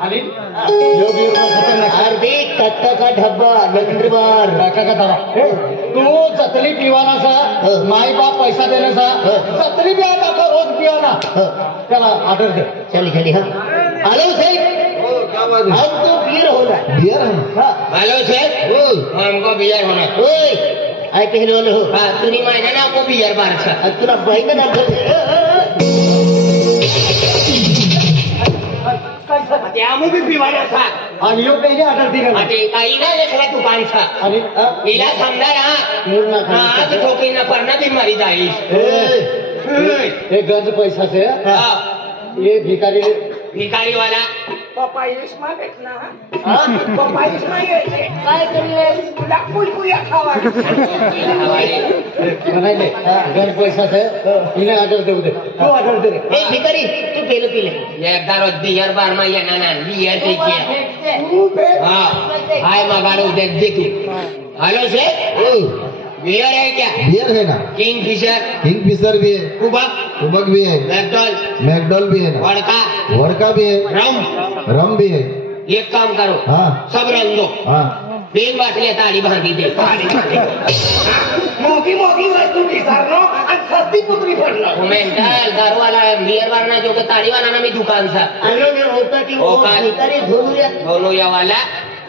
आणि योगी अर्धी कट्टा का ढब्बा नंदरबार काका का धरा तू चतली पिवाना सा माई बाप पैसा देने सा चतली भी आता का रोज पिवाना चला ऑर्डर दे चली चली हाँ हेलो सेठ हम तो बियर होना बियर हाँ हेलो सेठ हमको बियर होना ओए आए पहले वाले हो हाँ तुनी मायना ना आपको बियर बार सा तुना भाई का नाम ते आम्ही बी पिवाना था आणि यो पहिले ऑर्डर दिला आणि काही ना लेखला दुकान था आणि इला समजा ना आज ठोकी ना पड़ना बीमारी जाई एक गंज पैसा से ये भिकारी वाला पपाईस मा भेटना पपाईस मा यायचे काय करी तुला पुलपुया खावा नहीं गंज पैसा से इन्हें ऑर्डर दे तू ऑर्डर दे ए भिकारी तू पीले ये दारू बियर बार मा ये ना बियर देखिए हाँ हाय मगाड़ो देख तू हेलो से बियर है क्या बियर है ना किंगफिशर भी है कुबक भी है मैकडॉल भी है ना वड़का भी है रम भी है एक काम करो हाँ सब रंग दो हाँ तीन बाटलियां ताली बांधी दे मोगी वस्तू विचारलो आणि सस्ती पुतरी पडलो मेंटल दारू वाला बियर वाला जो के ताली वाला ना मी दुकान सा अरे मैं होता की वो भिकारी धोनुया वाला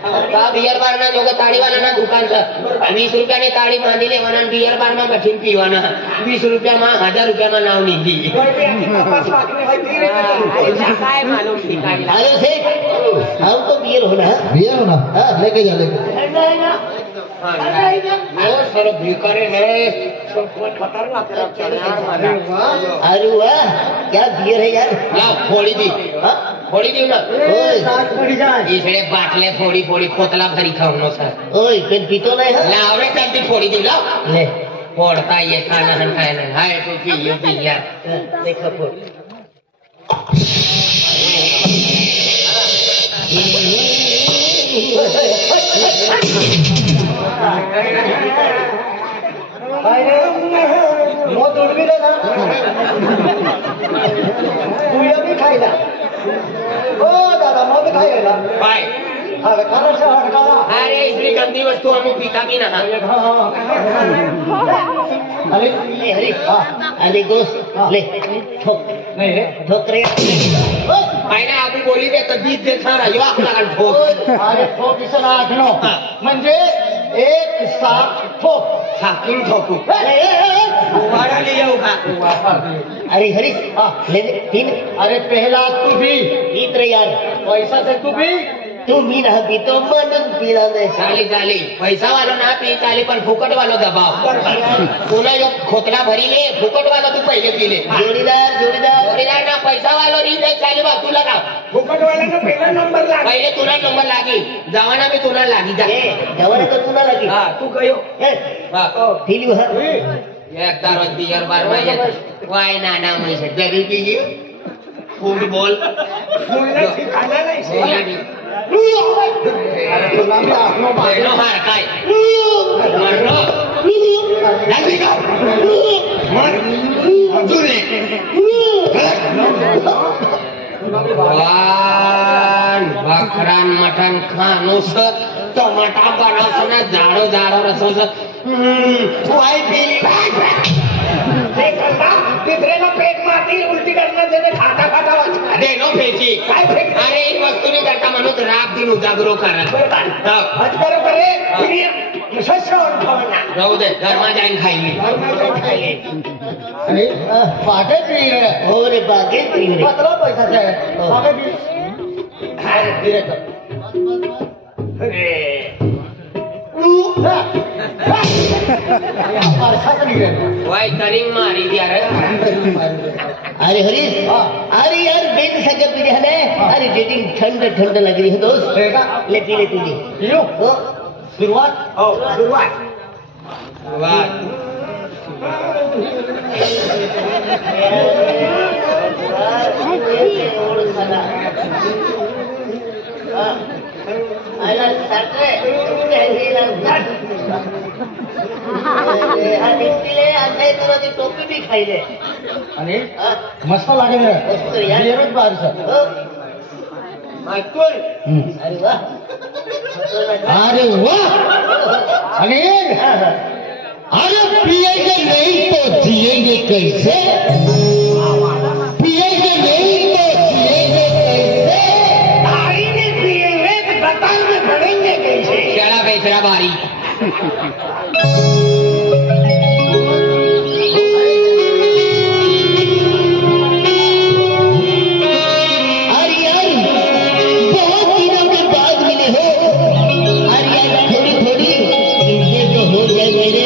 का बियर बार ना जो के ताड़ी वाला ना दुकान था 20 रुपया ने ताड़ी बांधी ले वना बियर बार में बैठीन पीवाना 20 रुपया में 1000 रुपया में नाव नहीं दी काय मालूम भिखारी हेलो सेठ हम तो बियर होना हाँ लेके जा लेके वो सर भिखारी है खतरनाक अरे वाह क्या बियर है यार लाओ फोड़ी दी फोड़ी दी ना साथ पड़ी जाए इसने बाटले फोड़ी खोतला भरी खाऊनो सर ओए पेन पीतो नहीं है लावरे तब फोड़ी दी लाओ ले फोड़ता ये खाना हन खाना हाय तो पी यार देखो फोड़ मौत उड़वी ना तू भी खाई ना ओ दादा मौत खाएगा बाय खाना से हटकाना अरे इतनी गंदी वस्तु हमें पीता भी ना अरे अरे अरे दोस्त ले ठोक नहीं रे ठोक रे पाहिजे आपण बोली दे कधीच देखा राहिवा आपला ठोक अरे ठोक इसे ना आखनो म्हणजे एक साथ ठोक साकिन ठोकू वाड़ा ले जाओ का अरे हरी ले तीन अरे पहला तू भी इत्र यार पैसा से तू भी तू मी ना पीतो म्हणून पिला नाही चाली पैसा वालो ना पी चाली पण फुकट वालो दबाव तुला जो खोतला भरी ले फुकट वालो तू पहिले पिले जोडीदार ना पैसा वालो री दे चाली बा तुला ना फुकट वाला ना पहला नंबर लाग पहिले तुला नंबर लागी जवाना भी तुला लागी जा जवाना तो तुला लागी हां तू कयो फिली हा एक तारो बियर बार माये वाय ना म्हणजे जरी पीजी फुटबॉल बोलना ठिकाना नाही अरे तुला भी आपनो बानो हार काय मरनो नाही का मर तुने वान बकरान मटन खानोस टमाटा बनावसना जाडो रसोस वाय पीली तिसरे ना पेट मारती उलटी करना से खाता देनो फेची काय फेक अरे एक वस्तू नहीं करता मनुत रात दिन उजागरो करा हजगर करे शस्त्र उठावना जाऊ दे धर्मा जाईन खाईली अरे बागे पी रे हो रे बागे पी रे पतला पैसा से बागे पी अरे धीरे कर अरे वाई करिंग मारी दिया रे अरे हरीश अरे यार बेट सके पी रहे हैं अरे डेटिंग ठंड लग रही है दोस्त ले पी ले तुझे लो शुरुआत टोपी बी खायले आणि मस्त लागेल मस्त यार. बिअरच बाहेरचं. मायकोल अरे वा अरे वाह अनिल अरे पिएंगे नहीं तो जिएंगे कैसे पिएंगे नहीं तो जिएंगे कैसे तारी ने पिएंगे तो कतार में बढ़ेंगे कैसे चला बेचरा भारी अरे यार बहुत दिनों के बाद मिले हो अरे यार थोड़ी थोड़ी इज्जत तो हो जाए मेरे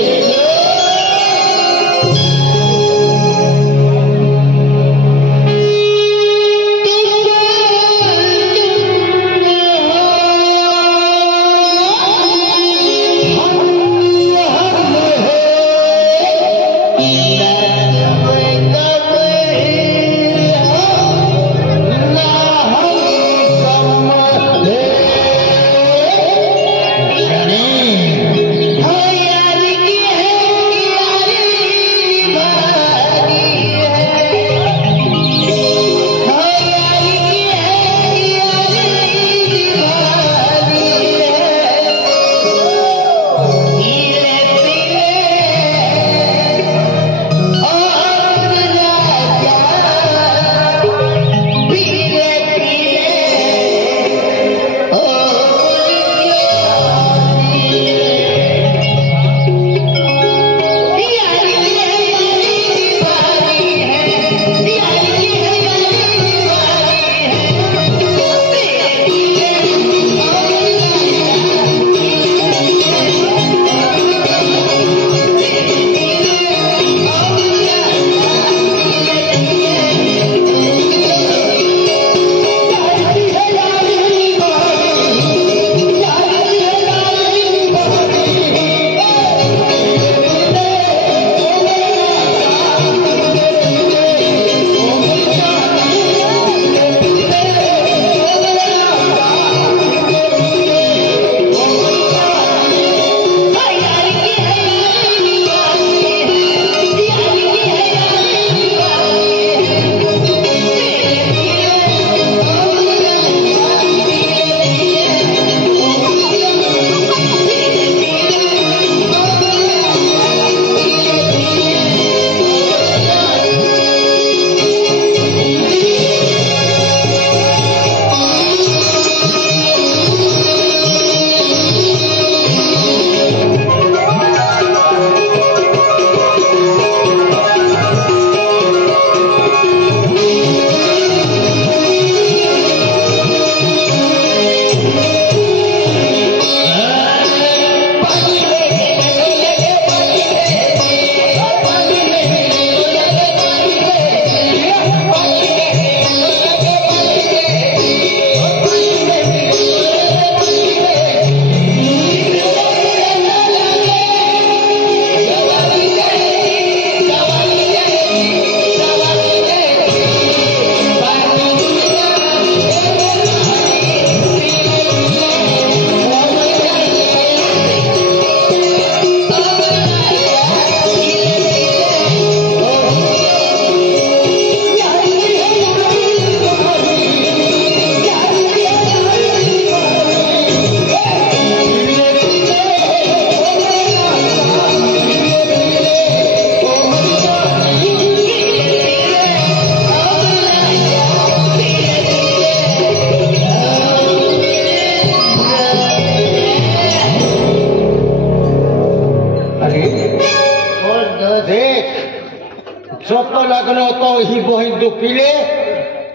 स्वप्न लग्न होतो ही बहीण दुखिले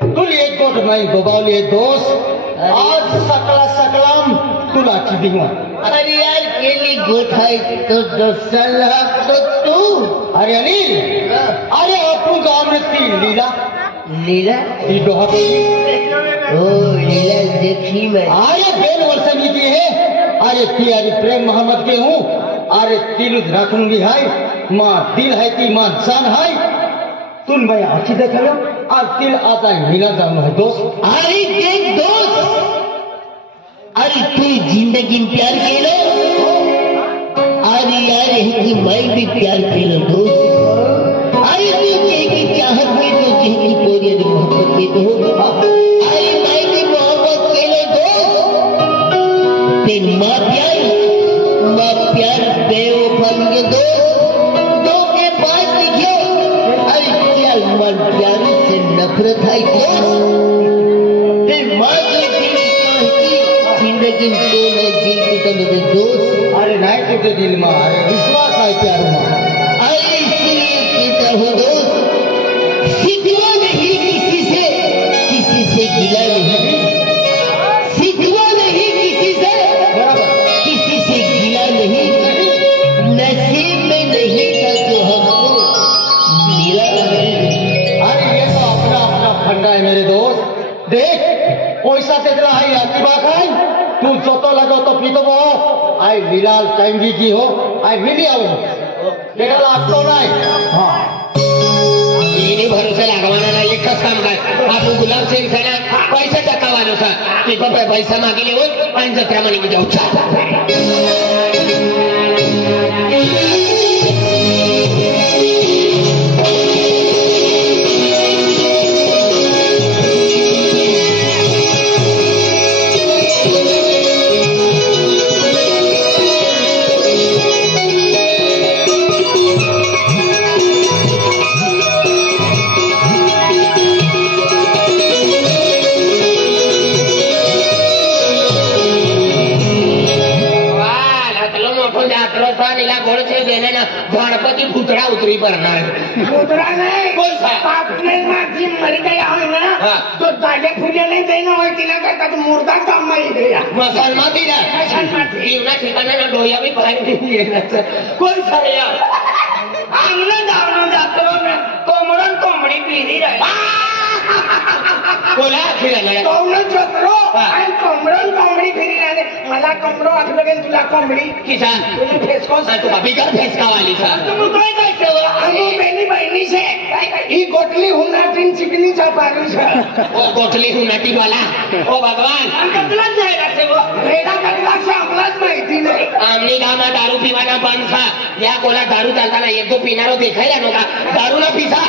तुला एक गोट नाही बबावली दोस्त आज सकला सकलाम तुला दिवा अरे यार केली गोठ आहे तो दोस्ताला तो तू अरे अनिल अरे आपण गाव में ती लीला लीला ही दोहती ओ लीला देखी मैं अरे बेन वर्षनी की है अरे ती अरे प्रेम मोहम्मद के हूँ अरे तिल राखूंगी हाय माँ दिल है ती माँ जान है तुम मैं आखी देखा लो आज तिल आता है मिला जाऊन है दोस्त अरे देख दोस्त अरे तू जिंदगी में प्यार केलं अरे यार की मैं भी प्यार केलं दोस्त अरे आई माहिती मोहब्बत केले दोस्त ते माँ प्यार बेवफाई दोस्त धोखेबाज लिखे अरे क्या मन प्यार से नफरत है दोस्त ते माँ के दिल जिंदगी तो न दिल कुटुंब दोस्त अरे नाही तुझे दिल में अरे विश्वास आहे प्यार में अरे इसलिए कहता हूँ दोस्त सिखवा नहीं किसी से गिला नहीं सिखवा नहीं किसी से गिला नहीं नसीब में नहीं था जो हमको मिला नहीं। अरे ये तो अपना अपना फंडा है मेरे दोस्त देख पैसा तेरा है याची बात है तू जोतो लगो तो पीतो वो आई विलाल टाइमगी की हो आई मिली आओ तेरा लागतो नाही हाँ એને ભરોસે લાગવાના ના એક જ કામ કર આપણું ગુલાબ સિંહ છે ને પૈસા ટકાવાનો છે કે પૈસા માગી લેવો પાંચ જત્રામાં નીકળી જાઉં गणपति भूतड़ा उतरी भरना भूतड़ा नहीं आपने माथी मर गया हो ना तो दागे फूले नहीं देना हो तिला करता तो मुर्दा काम में गया मसल माती ना जीवना ठिकाना ना डोया भी पाई नहीं है कोई सारे यार हमने दावनो जातो ना कोमरन कोमड़ी पीरी रहे बोला फिर कोमरन जत्रो आणि कोमरन कोमड़ी फिरी रहे मला कोमरो आखलं गेल तुला कोमड़ी किसान तुझी फेस कोण तू अभी का फेसका वाली था तुम काय काय केलं आम्ही बहिणी से ही गोटली हुनाटीन चिकनीचा पारू छे ओ गोटली हुनाटी वाला ओ भगवान कतला जायला छे वो रेडा कतला छे हमलाच माहिती नाही आमनी गामा दारू पीवाना बंद था या कोला दारू चालताना एक दो पिनारो देखायला नव्हता दारू ना पिसा